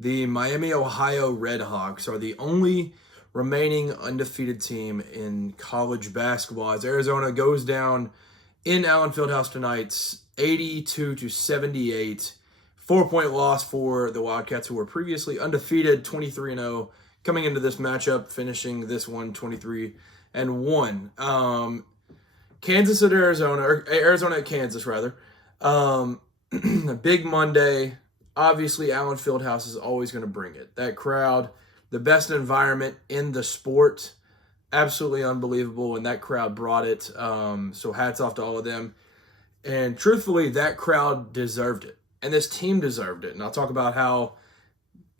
The Miami, Ohio Redhawks are the only remaining undefeated team in college basketball as Arizona goes down in Allen Fieldhouse tonight, 82-78. 4-point loss for the Wildcats, who were previously undefeated, 23-0, coming into this matchup, finishing this one 23-1. Kansas at Arizona, or Arizona at Kansas, rather. A big Monday. Obviously, Allen Fieldhouse is always going to bring it. That crowd, the best environment in the sport, absolutely unbelievable, and that crowd brought it. So hats off to all of them. And truthfully, that crowd deserved it, and this team deserved it. And I'll talk about how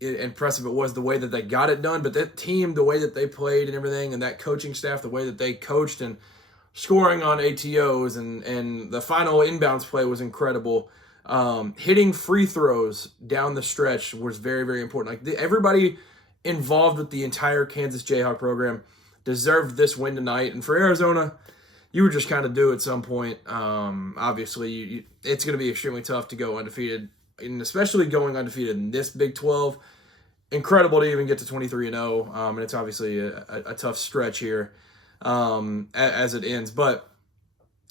impressive it was the way that they got it done, but that team, the way that they played and everything, and that coaching staff, the way that they coached and scoring on ATOs and the final inbounds play was incredible. Hitting free throws down the stretch was very, very important. Everybody involved with the entire Kansas Jayhawk program deserved this win tonight. And for Arizona, you were just kind of due at some point. Obviously, it's going to be extremely tough to go undefeated, and especially going undefeated in this Big 12. Incredible to even get to 23-0, and it's obviously a tough stretch here as it ends. But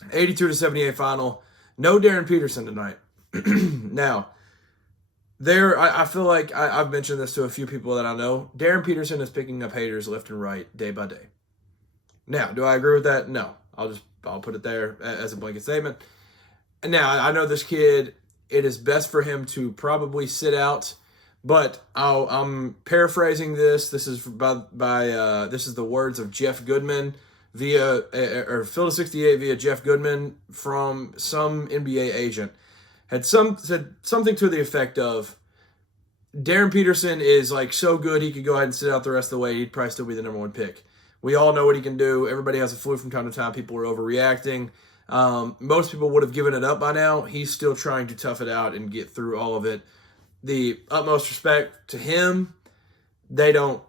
82-78 final. No Darren Peterson tonight. Now, I feel like I've mentioned this to a few people that I know. Darren Peterson is picking up haters left and right, day by day. Now, do I agree with that? No. I'll put it there as a blanket statement. And now, I know this kid, it is best for him to probably sit out, but I'm paraphrasing this. This is this is the words of Jeff Goodman or Phil to 68 via Jeff Goodman from some NBA agent. Said something to the effect of, Darren Peterson is so good he could go ahead and sit out the rest of the way. He'd probably still be the number one pick. We all know what he can do. Everybody has a flu from time to time. People are overreacting. Most people would have given it up by now. He's still trying to tough it out and get through all of it. The utmost respect to him. They don't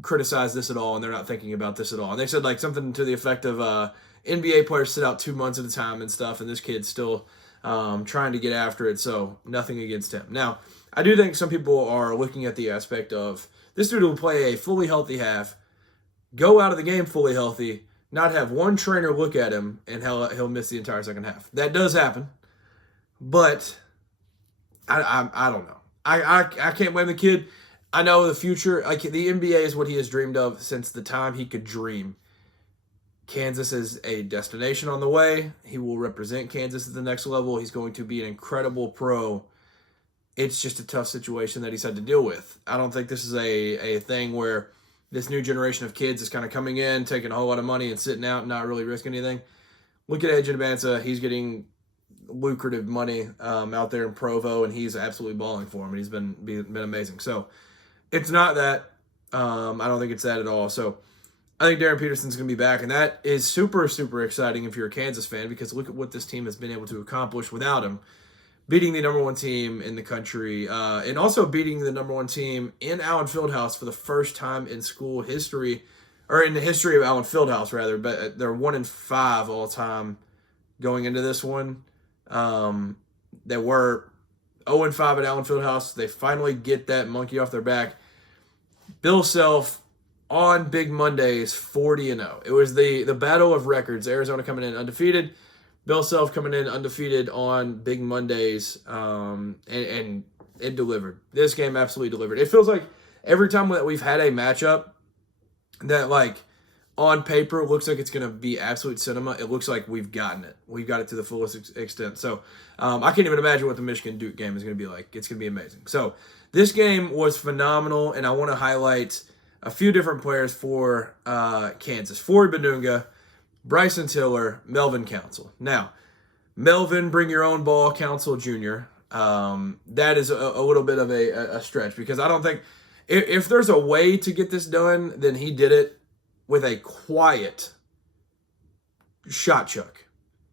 criticize this at all, and they're not thinking about this at all. And they said something to the effect of NBA players sit out 2 months at a time and stuff, and this kid's still trying to get after it, so nothing against him. Now, I do think some people are looking at the aspect of this dude will play a fully healthy half, go out of the game fully healthy, not have one trainer look at him, and he'll miss the entire second half. That does happen, but I don't know. I can't blame the kid. I know the future, the NBA is what he has dreamed of since the time he could dream. Kansas is a destination on the way. He will represent Kansas at the next level. He's going to be an incredible pro. It's just a tough situation that he's had to deal with. I don't think this is a thing where this new generation of kids is kind of coming in, taking a whole lot of money and sitting out and not really risking anything. Look at Edge Bansa. He's getting lucrative money out there in Provo, and he's absolutely balling for him, and he's been amazing. So it's not that. I don't think it's that at all. So I think Darren Peterson's going to be back, and that is super, super exciting if you're a Kansas fan, because look at what this team has been able to accomplish without him. Beating the number one team in the country, and also beating the number one team in Allen Fieldhouse for the first time in school history, or in the history of Allen Fieldhouse, rather, but they're 1-5 all time going into this one. They were 0-5 at Allen Fieldhouse. They finally get that monkey off their back. Bill Self on Big Mondays, 40-0. It was the battle of records. Arizona coming in undefeated. Bill Self coming in undefeated on Big Mondays, and it delivered. This game absolutely delivered. It feels like every time that we've had a matchup that, on paper looks like it's going to be absolute cinema, it looks like we've gotten it. We've got it to the fullest extent. So I can't even imagine what the Michigan-Duke game is going to be like. It's going to be amazing. So this game was phenomenal, and I want to highlight a few different players for Kansas. Forey Badunga, Bryson Tiller, Melvin Council. Now, Melvin, bring your own ball, Council Jr. That is a little bit of a stretch, because I don't think if there's a way to get this done, then he did it with a quiet shot chuck.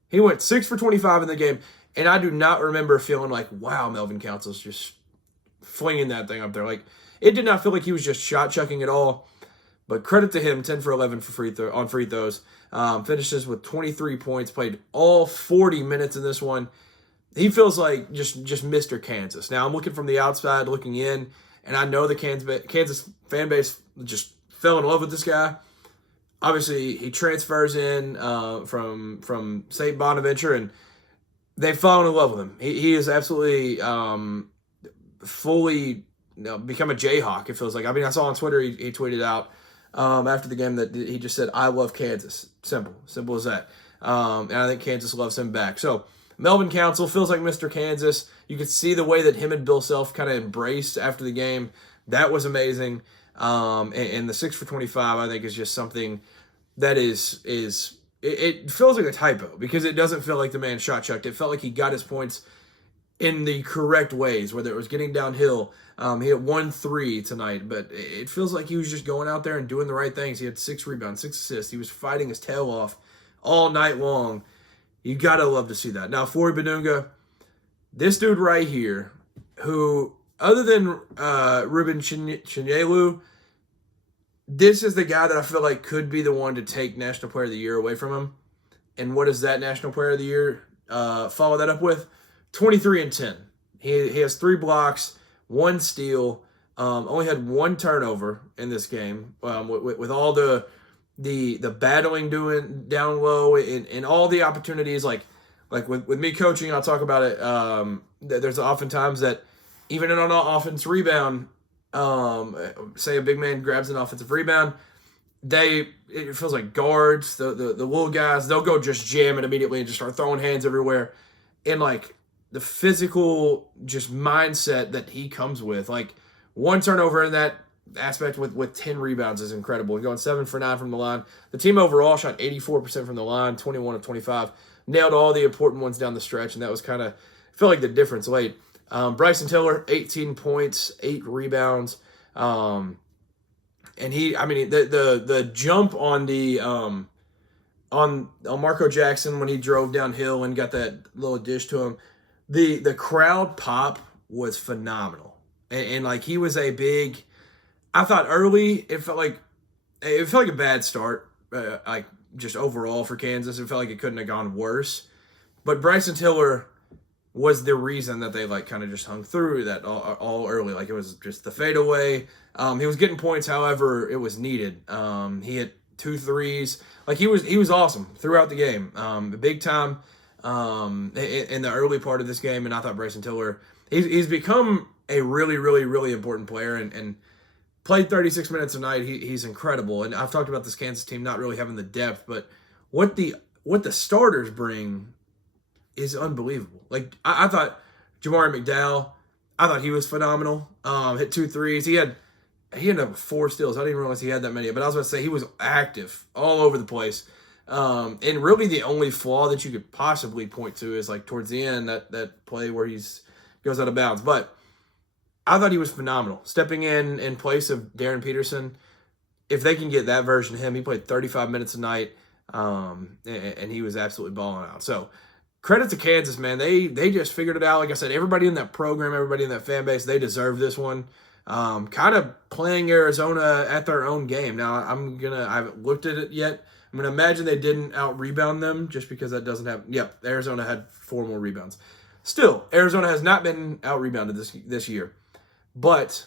He went 6 for 25 in the game, and I do not remember feeling like, wow, Melvin Council's just flinging that thing up there. It did not feel like he was just shot chucking at all. But credit to him, 10 for 11 for free throws. Finishes with 23 points, played all 40 minutes in this one. He feels like just Mr. Kansas. Now, I'm looking from the outside, looking in. And I know the Kansas fan base just fell in love with this guy. Obviously, he transfers in from St. Bonaventure, and they've fallen in love with him. He is absolutely fully become a Jayhawk, it feels like. I mean, I saw on Twitter he tweeted out after the game that he just said, "I love Kansas." Simple as that. And I think Kansas loves him back. So Melvin Council feels like Mr. Kansas. You could see the way that him and Bill Self kind of embraced after the game. That was amazing. And the 6 for 25, I think, is just something that it feels like a typo because it doesn't feel like the man shot chucked. It felt like he got his points in the correct ways, whether it was getting downhill. He had 1-3 tonight, but it feels like he was just going out there and doing the right things. He had 6 rebounds, 6 assists. He was fighting his tail off all night long. You got to love to see that. Now, Flory Benunga, this dude right here, who, other than Ruben Chinyelu, this is the guy that I feel like could be the one to take National Player of the Year away from him. And what does that National Player of the Year follow that up with? 23 and 10. He has 3 blocks, 1 steal, only had 1 turnover in this game. With all the battling doing down low and all the opportunities, like with me coaching, I'll talk about it. There's oftentimes that even in an offense rebound, say a big man grabs an offensive rebound, it feels like guards, the little guys, they'll go just jam it immediately and just start throwing hands everywhere. And like the physical just mindset that he comes with, like 1 turnover in that aspect with 10 rebounds is incredible. Going 7 for 9 from the line. The team overall shot 84% from the line, 21 of 25. Nailed all the important ones down the stretch, and that was kind of, felt like the difference late. Bryson Tiller, 18 points, 8 rebounds. And the jump on Marco Jackson when he drove downhill and got that little dish to him, the crowd pop was phenomenal. And like he was a big, I thought early it felt like a bad start, like just overall for Kansas. It felt like it couldn't have gone worse. But Bryson Tiller was the reason that they like kind of just hung through that all early. Like it was just the fadeaway. He was getting points, however, it was needed. He hit 2 threes. Like he was awesome throughout the game. Big time in the early part of this game, and I thought Bryson Tiller, he's become a really, really, really important player and played 36 minutes a night. He's incredible. And I've talked about this Kansas team not really having the depth, but what the starters bring is unbelievable. Like I thought Jamari McDowell, I thought he was phenomenal. Hit 2 threes. He ended up with 4 steals. I didn't realize he had that many, but I was about to say he was active all over the place. And really the only flaw that you could possibly point to is like towards the end, that play where goes out of bounds. But I thought he was phenomenal. Stepping in place of Darren Peterson, if they can get that version of him, he played 35 minutes a night, and he was absolutely balling out. So credit to Kansas, man. They just figured it out. Like I said, everybody in that program, everybody in that fan base, they deserve this one. Kind of playing Arizona at their own game. Now, I haven't looked at it yet. I'm going to imagine they didn't out-rebound them just because that doesn't happen. Yep, Arizona had 4 more rebounds. Still, Arizona has not been out-rebounded this year. But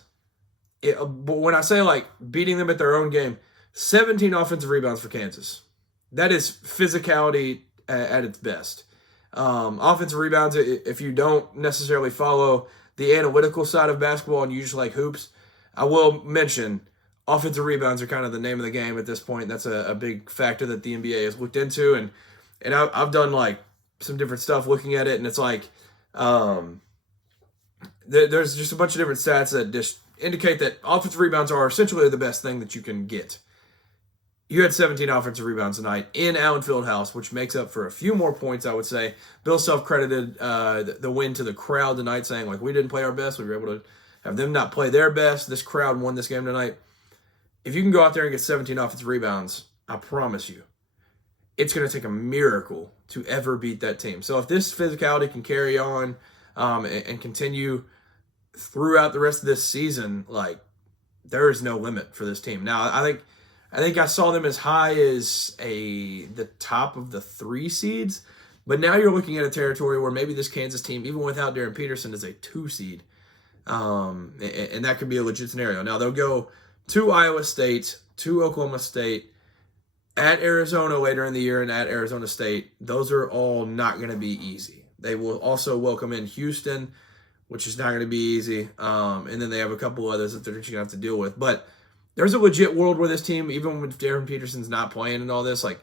when I say, like, beating them at their own game, 17 offensive rebounds for Kansas. That is physicality at its best. Offensive rebounds, if you don't necessarily follow the analytical side of basketball and you just like hoops, I will mention offensive rebounds are kind of the name of the game at this point. That's a big factor that the NBA has looked into. And I've done, like, some different stuff looking at it, and it's like there's just a bunch of different stats that just indicate that offensive rebounds are essentially the best thing that you can get. You had 17 offensive rebounds tonight in Allen Fieldhouse, which makes up for a few more points, I would say. Bill Self credited the win to the crowd tonight, saying, like, we didn't play our best. We were able to have them not play their best. This crowd won this game tonight. If you can go out there and get 17 offensive rebounds, I promise you, it's going to take a miracle to ever beat that team. So if this physicality can carry on and continue throughout the rest of this season, like, there is no limit for this team. Now, I think I saw them as high as the top of the 3 seeds, but now you're looking at a territory where maybe this Kansas team, even without Darren Peterson, is a 2 seed. And that could be a legit scenario. Now, they'll go to Iowa State, to Oklahoma State, at Arizona later in the year, and at Arizona State. Those are all not going to be easy. They will also welcome in Houston, which is not going to be easy. And then they have a couple others that they're just going to have to deal with. But there's a legit world where this team, even when Darren Peterson's not playing and all this, like,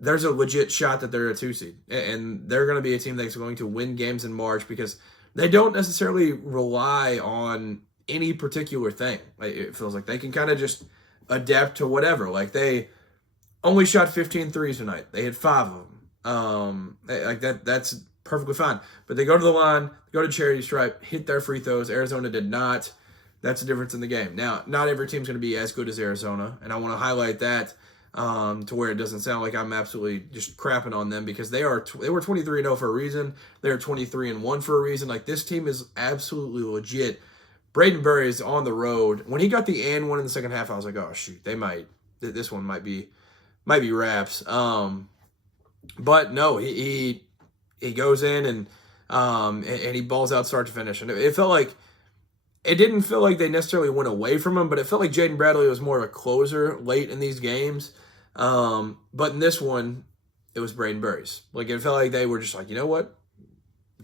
there's a legit shot that they're a 2 seed. And they're going to be a team that's going to win games in March because they don't necessarily rely on any particular thing. Like, it feels like they can kind of just adapt to whatever. Like, they only shot 15 threes tonight. They hit 5 of them. Like that's perfectly fine. But they go to the line, go to charity stripe, hit their free throws. Arizona did not. That's the difference in the game. Now, not every team's going to be as good as Arizona, and I want to highlight that to where it doesn't sound like I'm absolutely just crapping on them because they were 23-0 for a reason. They're 23-1 for a reason. Like, this team is absolutely legit. Braden Burry is on the road. When he got the and one in the second half, I was like, oh shoot, this one might be wraps. But no, he goes in and he balls out start to finish, and it didn't feel like they necessarily went away from him, but it felt like Jaden Bradley was more of a closer late in these games. But in this one, it was Braden Burry's. Like, it felt like they were just like, you know what?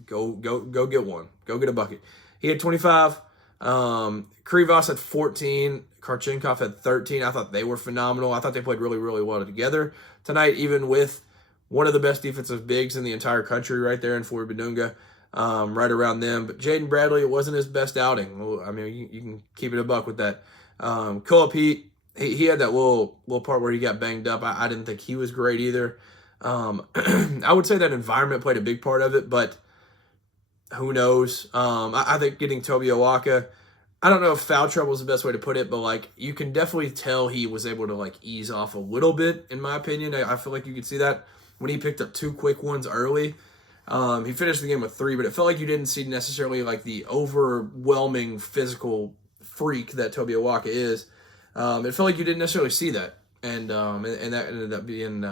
Go get one. Go get a bucket. He had 25. Krivas had 14. Karchenkov had 13. I thought they were phenomenal. I thought they played really, really well together tonight, even with one of the best defensive bigs in the entire country right there in Floyd Badunga, right around them. But Jaden Bradley, it wasn't his best outing. I mean, you can keep it a buck with that. Koa Pete, he had that little part where he got banged up. I didn't think he was great either. I would say that environment played a big part of it, but who knows? I think getting Toby Owaka, I don't know if foul trouble is the best way to put it, but like, you can definitely tell he was able to like ease off a little bit, in my opinion. I feel like you could see that when he picked up 2 quick ones early. He finished the game with 3, but it felt like you didn't see necessarily like the overwhelming physical freak that Toby Owaka is. It felt like you didn't necessarily see that, and that ended up being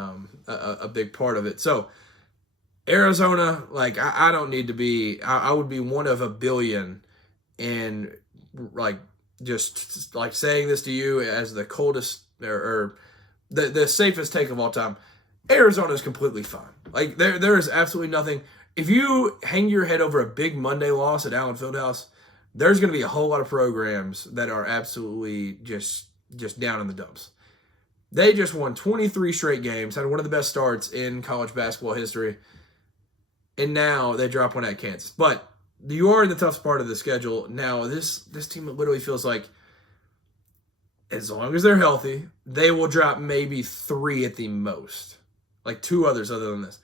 a big part of it. So Arizona, like, I don't need to be. I would be one of a billion in like just like saying this to you as the coldest or the safest take of all time. Arizona is completely fine. Like, there is absolutely nothing. If you hang your head over a big Monday loss at Allen Fieldhouse, there's going to be a whole lot of programs that are absolutely just down in the dumps. They just won 23 straight games, had one of the best starts in college basketball history, and now they drop one at Kansas. But you are in the toughest part of the schedule. Now, this team literally feels like, as long as they're healthy, they will drop maybe 3 at the most. Like 2 others other than this.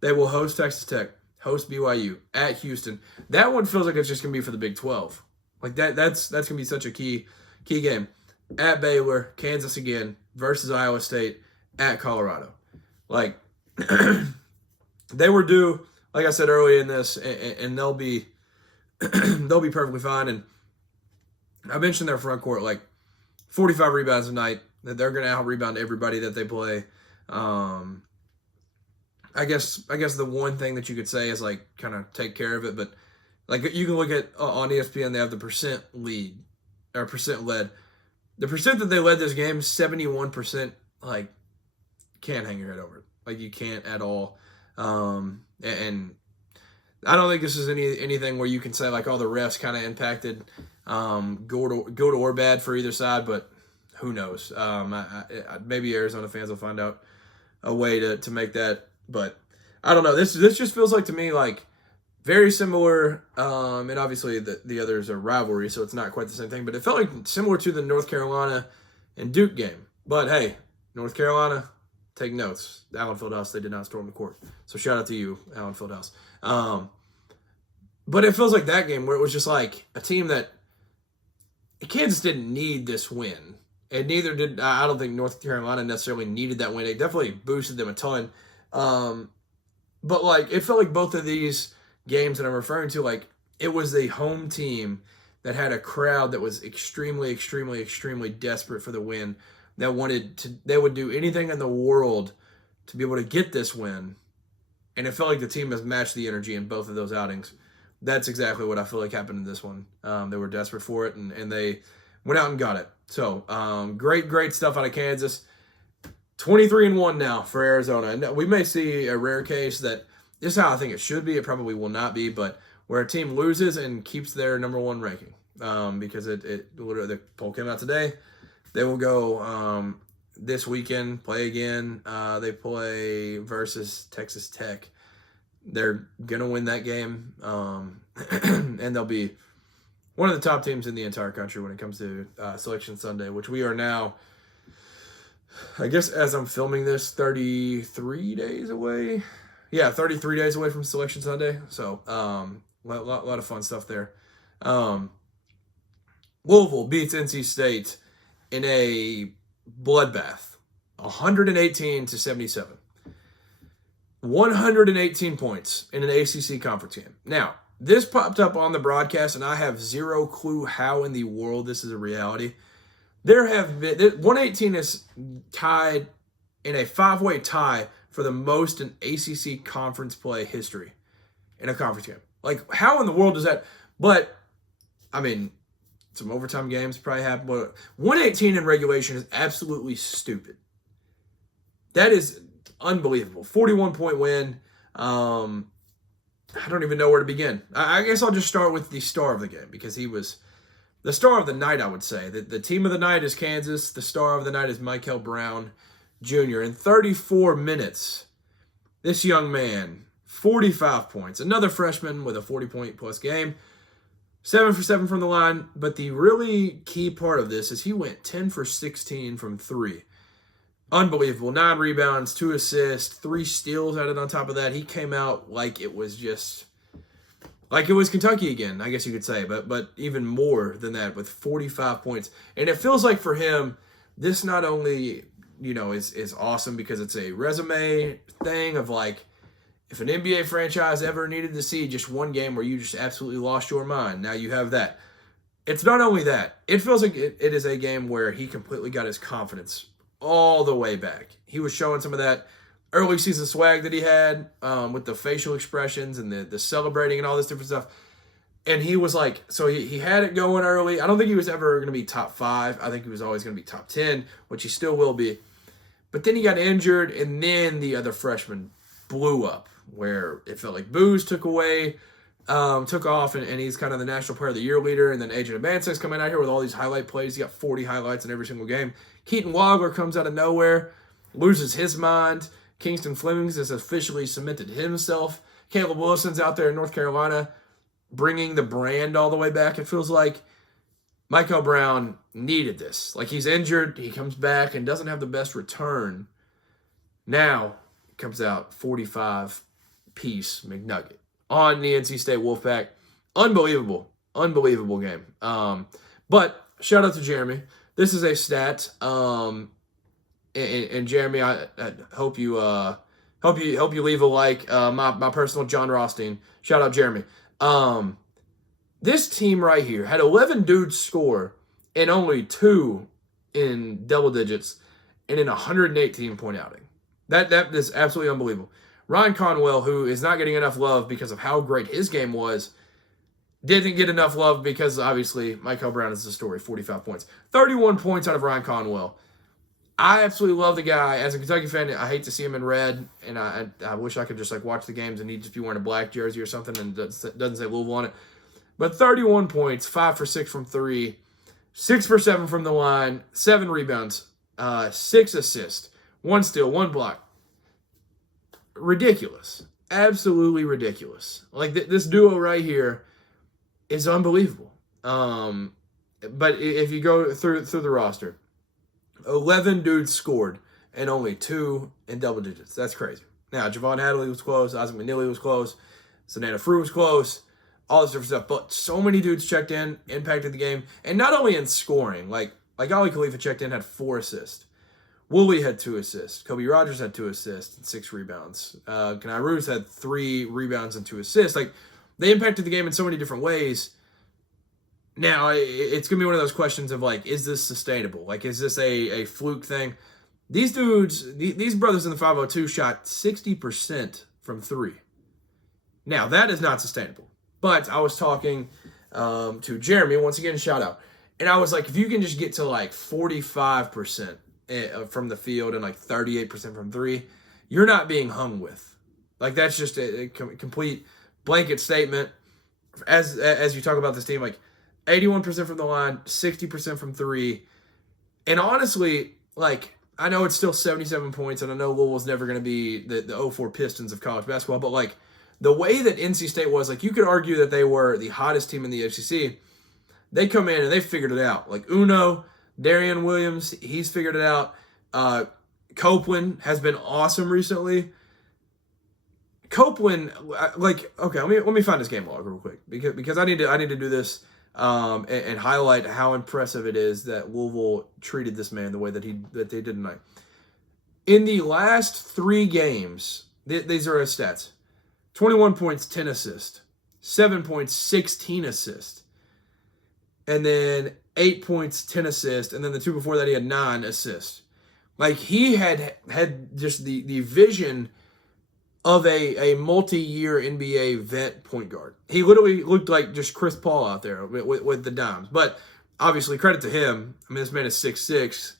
They will host Texas Tech, host BYU, at Houston. That one feels like it's just going to be for the Big 12. Like, that's going to be such a key game. At Baylor, Kansas again, versus Iowa State, at Colorado. Like, they were due, like I said earlier in this, and they'll be perfectly fine. And I mentioned their front court, like 45 rebounds a night. That they're going to out-rebound everybody that they play. I guess the one thing that you could say is like kind of take care of it, but like you can look at on ESPN, they have the percent lead or percent led. The percent that they led this game, 71%. Like, can't hang your head over it. Like, you can't at all. And I don't think this is anything where you can say like, oh, the refs kind of impacted good or bad for either side, but who knows? Maybe Arizona fans will find out a way to make that. But I don't know. This just feels like to me like very similar. And obviously the others are rivalry, so it's not quite the same thing. But it felt like similar to the North Carolina and Duke game. But hey, North Carolina, take notes. Allen Fieldhouse, they did not storm the court. So shout out to you, Allen Fieldhouse. But it feels like that game where it was just like a team that Kansas didn't need this win. And neither did, I don't think North Carolina necessarily needed that win. It definitely boosted them a ton. But like, it felt like both of these games that I'm referring to, like, it was a home team that had a crowd that was extremely, extremely, extremely desperate for the win, that they would do anything in the world to be able to get this win. And it felt like the team has matched the energy in both of those outings That's exactly what I feel like happened in this one. They were desperate for it, and they went out and got it. So great stuff out of Kansas. 23-1 now for Arizona. And we may see a rare case that this is how I think it should be. It probably will not be, but where a team loses and keeps their number one ranking. Because it literally, the poll came out today. They will go this weekend, play again. They play versus Texas Tech. They're going to win that game. And they'll be one of the top teams in the entire country when it comes to Selection Sunday, which we are now, I guess as I'm filming this, 33 days away. Yeah, 33 days away from Selection Sunday. So, lot of fun stuff there. Louisville beats NC State in a bloodbath, 118-77. 118 points in an ACC conference game. Now, this popped up on the broadcast, and I have zero clue how in the world this is a reality. There have been 118 is tied in a 5-way tie for the most in ACC conference play history in a conference game. Like, how in the world does that? But I mean, some overtime games probably happen, but 118 in regulation is absolutely stupid. That is unbelievable. 41-point win. I don't even know where to begin. I guess I'll just start with the star of the game because he was the star of the night, I would say. The team of the night is Kansas. The star of the night is Mikel Brown Jr. In 34 minutes, this young man, 45 points. Another freshman with a 40-point-plus game. 7 for 7 from the line. But the really key part of this is he went 10 for 16 from 3. Unbelievable. 9 rebounds, 2 assists, 3 steals added on top of that. He came out like it was just, like it was Kentucky again, I guess you could say, but even more than that with 45 points. And it feels like for him, this not only, is awesome because it's a resume thing of like, if an NBA franchise ever needed to see just one game where you just absolutely lost your mind, now you have that. It's not only that. It feels like it is a game where he completely got his confidence all the way back. He was showing some of that early season swag that he had with the facial expressions and the celebrating and all this different stuff. And he was like, so he had it going early. I don't think he was ever going to be top 5. I think he was always going to be top 10, which he still will be. But then he got injured, and then the other freshman blew up, where it felt like Booze took off, and he's kind of the National Player of the Year leader. And then Agent Abanson's coming out here with all these highlight plays. He got 40 highlights in every single game. Keaton Wagler comes out of nowhere, loses his mind. Kingston Flemings has officially cemented himself. Caleb Wilson's out there in North Carolina bringing the brand all the way back. It feels like Mikel Brown needed this. Like, he's injured, he comes back and doesn't have the best return. Now comes out 45-piece McNugget on the NC State Wolfpack. Unbelievable game. But shout out to Jeremy. This is a stat. And Jeremy, I hope you leave a like. My personal John Rothstein. Shout out Jeremy. This team right here had 11 dudes score and only 2 in double digits and in a 118-point outing. That is absolutely unbelievable. Ryan Conwell, who is not getting enough love because of how great his game was, didn't get enough love because, obviously, Mikel Brown is the story. 45 points. 31 points out of Ryan Conwell. I absolutely love the guy. As a Kentucky fan, I hate to see him in red, and I wish I could just watch the games and he'd just be wearing a black jersey or something and doesn't say Louisville on it. But 31 points, 5 for 6 from 3, 6 for 7 from the line, 7 rebounds, 6 assists, 1 steal, 1 block. Ridiculous. Absolutely ridiculous. Like, this duo right here is unbelievable. But if you go through the roster, 11 dudes scored and only 2 in double digits. That's crazy. Now, Javon Hadley was close. Isaac McNeely was close. Sanana Frew was close. All this different stuff. But so many dudes checked in, impacted the game. And not only in scoring. Like Ali Khalifa checked in, had 4 assists. Woolley had 2 assists. Kobe Rogers had 2 assists and 6 rebounds. Kenai Roos had 3 rebounds and 2 assists. Like, they impacted the game in so many different ways. Now, it's going to be one of those questions of, is this sustainable? Is this a fluke thing? These dudes, these brothers in the 502 shot 60% from 3. Now, that is not sustainable. But I was talking to Jeremy, once again, shout out. And I was like, if you can just get to like 45% from the field and like 38% from three, you're not being hung with. Like, that's just a complete blanket statement. As you talk about this team, like 81% from the line, 60% from three. And honestly, like, I know it's still 77 points, and I know Louisville's never going to be the 04 Pistons of college basketball, but like the way that NC State was, like, you could argue that they were the hottest team in the ACC. They come in and they figured it out. Like Uno, Darian Williams, he's figured it out. Copeland has been awesome recently. Copeland, like, okay, let me find his game log real quick because I need to do this and highlight how impressive it is that Louisville treated this man the way that they did tonight. In the last 3 games, these are his stats: 21 points, 10 assists; 7 points, 16 assists. And then 8 points, 10 assists, and then the 2 before that he had 9 assists. Like, he had just the vision of a multi-year NBA vet point guard. He literally looked like just Chris Paul out there with the dimes. But obviously, credit to him. I mean, this man is 6'6".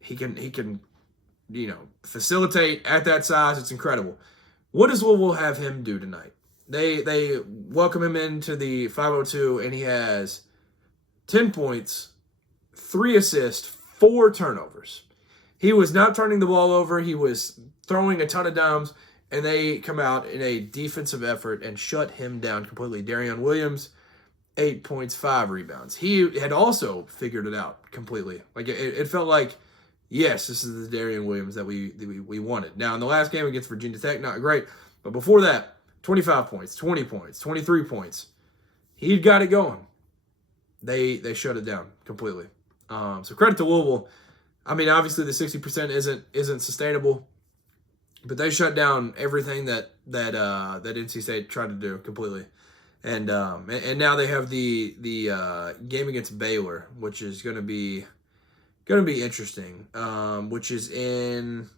He can facilitate at that size. It's incredible. What does Louisville have him do tonight? They welcome him into the 502, and he has 10 points, 3 assists, 4 turnovers. He was not turning the ball over. He was throwing a ton of dimes, and they come out in a defensive effort and shut him down completely. Darian Williams, 8 points, 5 rebounds. He had also figured it out completely. Like, it felt like, yes, this is the Darian Williams that we wanted. Now, in the last game against Virginia Tech, not great. But before that, 25 points, 20 points, 23 points. He'd got it going. They shut it down completely. So credit to Louisville. I mean, obviously the 60% isn't sustainable, but they shut down everything that NC State tried to do completely. And now they have the game against Baylor, which is going to be interesting. Which is in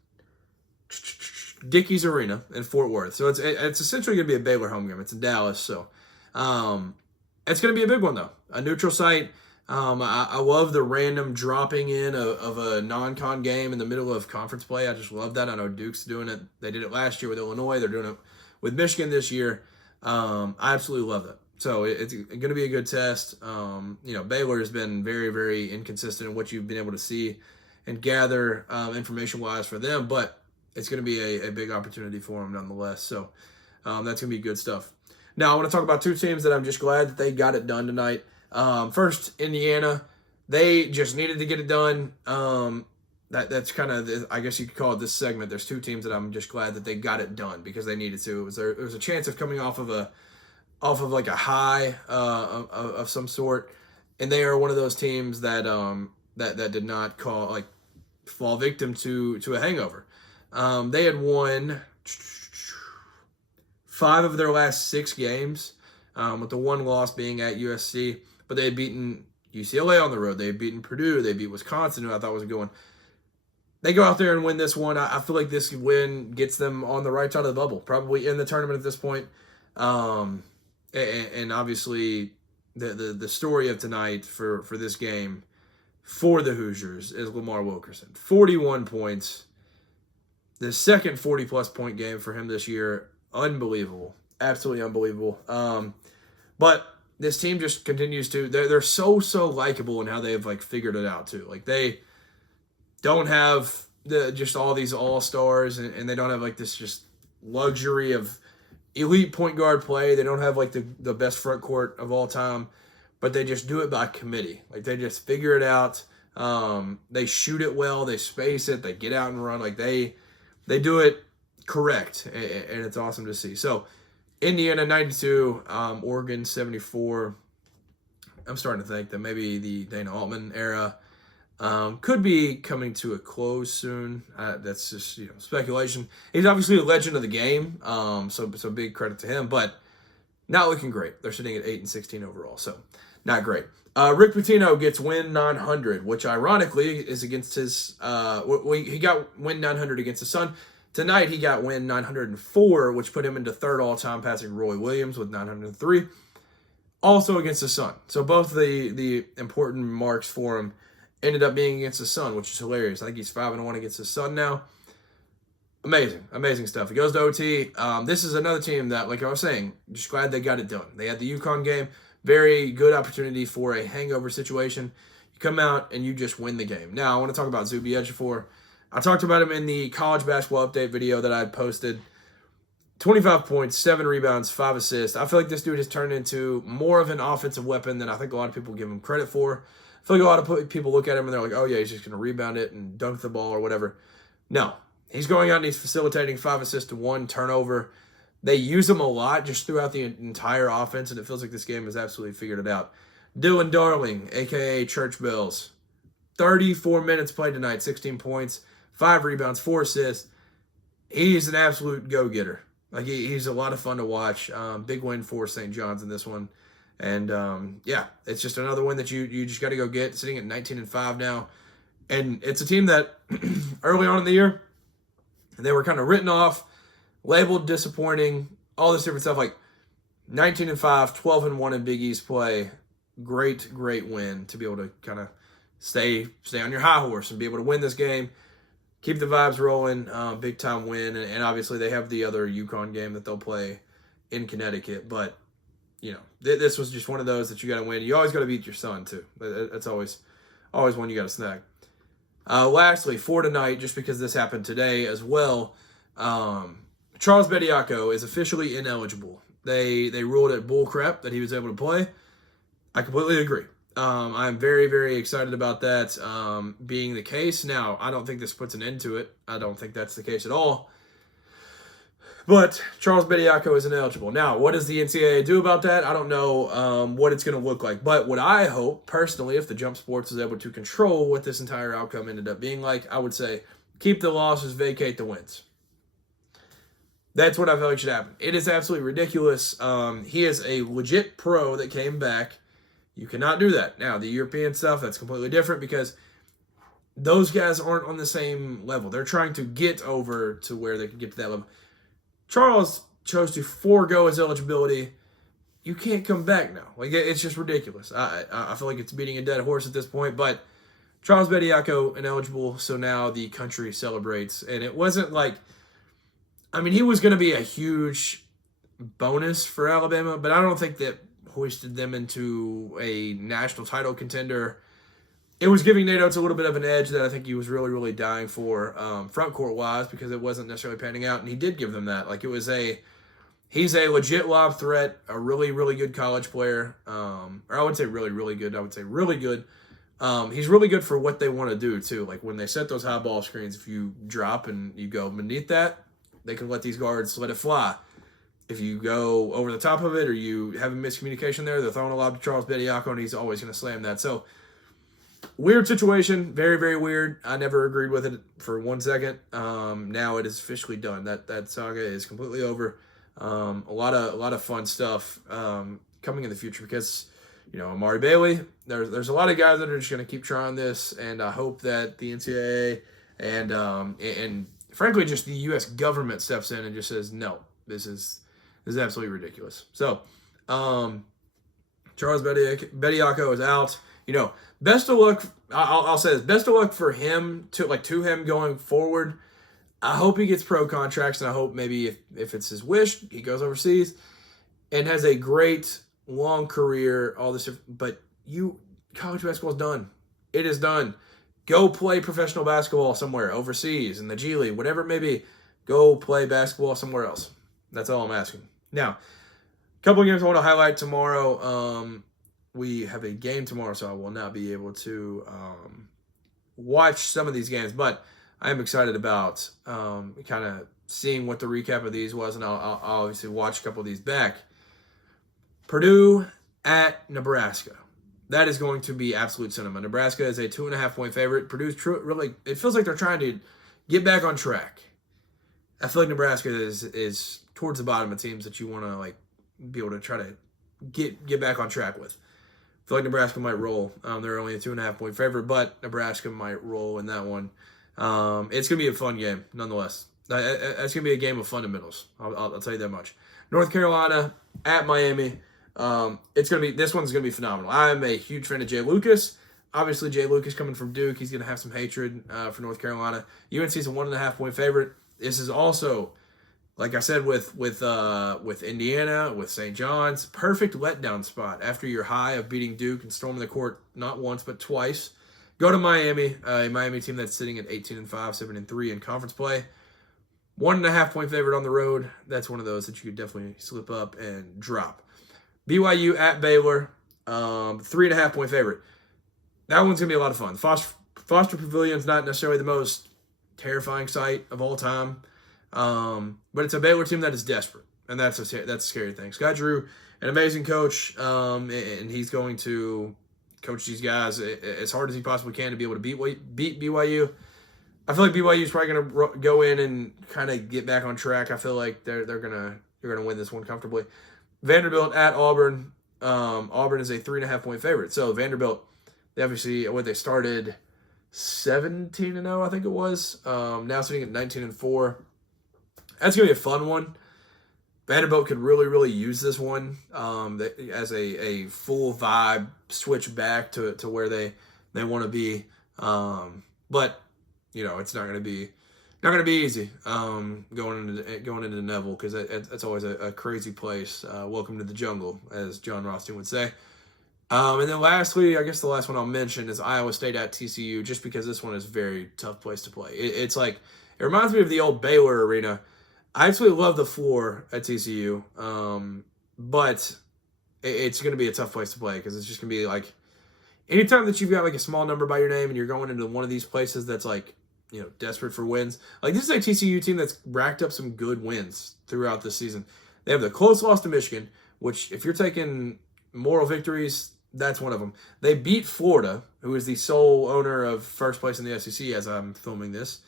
Dickies Arena in Fort Worth. So it's essentially going to be a Baylor home game. It's in Dallas, so it's going to be a big one, though. A neutral site. I love the random dropping in of a non-con game in the middle of conference play. I just love that. I know Duke's doing it. They did it last year with Illinois. They're doing it with Michigan this year. I absolutely love that. So it's going to be a good test. Baylor has been very, very inconsistent in what you've been able to see and gather information-wise for them, but it's going to be a big opportunity for them nonetheless. So that's going to be good stuff. Now, I want to talk about 2 teams that I'm just glad that they got it done tonight. First, Indiana, they just needed to get it done. That's kind of, I guess you could call it this segment. There's 2 teams that I'm just glad that they got it done because they needed to. There was a chance of coming off of like a high of some sort, and they are one of those teams that did not fall victim to a hangover. They had won 5 of their last 6 games, with the 1 loss being at USC. But they had beaten UCLA on the road. They had beaten Purdue. They beat Wisconsin, who I thought was a good one. They go out there and win this one. I feel like this win gets them on the right side of the bubble, probably in the tournament at this point. And obviously, the story of tonight for this game for the Hoosiers is Lamar Wilkerson. 41 points. The second 40-plus point game for him this year. Unbelievable. Absolutely unbelievable. But this team just continues to, they're so likable in how they've figured it out too. Like, they don't have just all these all-stars, and they don't have this just luxury of elite point guard play. They don't have the best front court of all time, but they just do it by committee. They just figure it out. They shoot it well. They space it. They get out and run. They do it correct, and it's awesome to see. So, Indiana 92, Oregon 74. I'm starting to think that maybe the Dana Altman era could be coming to a close soon. That's just speculation. He's obviously a legend of the game, so big credit to him. But not looking great. They're sitting at 8-16 overall, so not great. Rick Pitino gets win 900, which ironically is against his. He got win 900 against his son. Tonight, he got win 904, which put him into third all-time, passing Roy Williams with 903. Also against the Sun. So both the important marks for him ended up being against the Sun, which is hilarious. I think he's 5-1 against the Sun now. Amazing stuff. He goes to OT. This is another team that, like I was saying, just glad they got it done. They had the UConn game. Very good opportunity for a hangover situation. You come out and you just win the game. Now, I want to talk about Zuby Ejiofor. I talked about him in the college basketball update video that I posted. 25 points, 7 rebounds, 5 assists. I feel like this dude has turned into more of an offensive weapon than I think a lot of people give him credit for. I feel like a lot of people look at him and they're like, oh yeah, he's just going to rebound it and dunk the ball or whatever. No. He's going out and he's facilitating 5 assists to 1 turnover. They use him a lot just throughout the entire offense, and it feels like this game has absolutely figured it out. Dylan Darling, a.k.a. Church Bells. 34 minutes played tonight, 16 points, 5 rebounds, 4 assists. He's an absolute go-getter. Like, he's a lot of fun to watch. Big win for St. John's in this one. And, yeah, it's just another win that you just got to go get, sitting at 19-5 now. And it's a team that early on in the year, they were kind of written off, labeled disappointing, all this different stuff. Like 19-5, 12-1 in Big East play. Great win to be able to kind of stay on your high horse and be able to win this game. Keep the vibes rolling. Big time win. And obviously they have the other UConn game that they'll play in Connecticut. But, you know, this was just one of those that you got to win. You always got to beat your son, too. That's always one you got to snag. Lastly, for tonight, just because this happened today as well, Charles Bediako is officially ineligible. They ruled it bullcrap that he was able to play. I completely agree. I'm very, very excited about that being the case. Now, I don't think this puts an end to it. I don't think that's the case at all. But Charles Bediako is ineligible. Now, what does the NCAA do about that? I don't know what it's going to look like. But what I hope, personally, if the Jump Sports is able to control what this entire outcome ended up being like, I would say keep the losses, vacate the wins. That's what I feel like should happen. It is absolutely ridiculous. He is a legit pro that came back. You cannot do that. Now, the European stuff, that's completely different because those guys aren't on the same level. They're trying to get over to where they can get to that level. Charles chose to forego his eligibility. You can't come back now. Like, it's just ridiculous. I feel like it's beating a dead horse at this point, but Charles Bediako ineligible, so now the country celebrates. And it wasn't like, I mean, he was going to be a huge bonus for Alabama, but I don't think that hoisted them into a national title contender. It was giving Nate Oates a little bit of an edge that I think he was really, really dying for front court wise because it wasn't necessarily panning out, and he did give them that. Like, he's a legit lob threat, a really, really good college player. Or I would say really, really good. I would say really good. He's really good for what they want to do too. Like when they set those high ball screens, if you drop and you go beneath that, they can let these guards let it fly. If you go over the top of it or you have a miscommunication there, they're throwing a lob to Charles Bediako, and he's always going to slam that. So, weird situation. Very, very weird. I never agreed with it for 1 second. Now it is officially done. That saga is completely over. A lot of fun stuff coming in the future because, you know, Amari Bailey, there's a lot of guys that are just going to keep trying this, and I hope that the NCAA and frankly just the U.S. government steps in and just says, no, this is absolutely ridiculous. So, Charles Bediako is out. You know, best of luck. I'll say this: best of luck for him to him going forward. I hope he gets pro contracts, and I hope maybe if it's his wish, he goes overseas and has a great long career. All this, but college basketball is done. It is done. Go play professional basketball somewhere overseas in the G League, whatever it may be. Go play basketball somewhere else. That's all I'm asking. Now, a couple of games I want to highlight tomorrow. We have a game tomorrow, so I will not be able to watch some of these games, but I am excited about kind of seeing what the recap of these was, and I'll obviously watch a couple of these back. Purdue at Nebraska. That is going to be absolute cinema. Nebraska is a 2.5-point favorite. Purdue's really, it feels like they're trying to get back on track. I feel like Nebraska is towards the bottom of teams that you want to like be able to try to get back on track with. I feel like Nebraska might roll. They're only a 2.5-point favorite, but Nebraska might roll in that one. It's going to be a fun game, nonetheless. That's going to be a game of fundamentals. I'll tell you that much. North Carolina at Miami. This one's going to be phenomenal. I'm a huge fan of Jay Lucas. Obviously, Jay Lucas coming from Duke, he's going to have some hatred for North Carolina. UNC's a 1.5-point favorite. This is also, like I said, with Indiana, with St. John's, perfect letdown spot after your high of beating Duke and storming the court not once but twice. Go to Miami, a Miami team that's sitting at 18-5, 7-3 in conference play. 1.5-point favorite on the road. That's one of those that you could definitely slip up and drop. BYU at Baylor, 3.5-point favorite. That one's going to be a lot of fun. Foster Pavilion's not necessarily the most terrifying sight of all time, but it's a Baylor team that is desperate, and that's a scary thing. Scott Drew, an amazing coach, and he's going to coach these guys as hard as he possibly can to be able to beat BYU. I feel like BYU is probably going to go in and kind of get back on track. I feel like they're gonna win this one comfortably. Vanderbilt at Auburn. Auburn is a 3.5-point favorite. So Vanderbilt, they started 17-0, I think it was. Now sitting at 19-4. That's gonna be a fun one. Vanderbilt could really, really use this one as a full vibe switch back to where they want to be. But it's not gonna be easy going into Neville, because it's always a crazy place. Welcome to the jungle, as John Rothstein would say. And then lastly, I guess the last one I'll mention is Iowa State at TCU, just because this one is a very tough place to play. It reminds me of the old Baylor Arena. I actually love the floor at TCU, but it's going to be a tough place to play, because it's just going to be like, anytime that you've got like a small number by your name and you're going into one of these places that's like, desperate for wins. Like, this is a TCU team that's racked up some good wins throughout the season. They have the close loss to Michigan, which, if you're taking moral victories, that's one of them. They beat Florida, who is the sole owner of first place in the SEC as I'm filming this.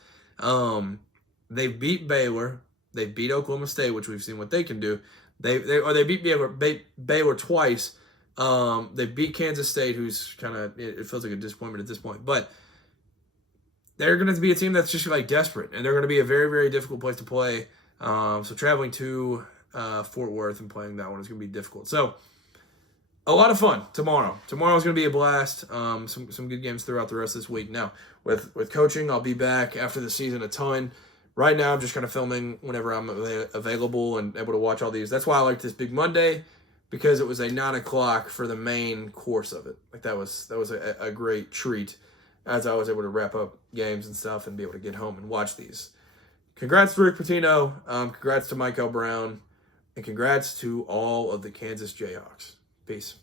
They beat Baylor. They beat Oklahoma State, which we've seen what they can do. They beat Baylor twice. They beat Kansas State, who's kind of, it feels like a disappointment at this point. But they're going to be a team that's just like desperate, and they're going to be a very, very difficult place to play. So traveling to Fort Worth and playing that one is going to be difficult. So a lot of fun tomorrow. Tomorrow's going to be a blast. Some good games throughout the rest of this week. Now, with coaching, I'll be back after the season a ton. Right now, I'm just kind of filming whenever I'm available and able to watch all these. That's why I like this Big Monday, because it was a 9 o'clock for the main course of it. Like, that was a great treat, as I was able to wrap up games and stuff and be able to get home and watch these. Congrats to Rick Pitino. Congrats to Mikel Brown. And congrats to all of the Kansas Jayhawks. Peace.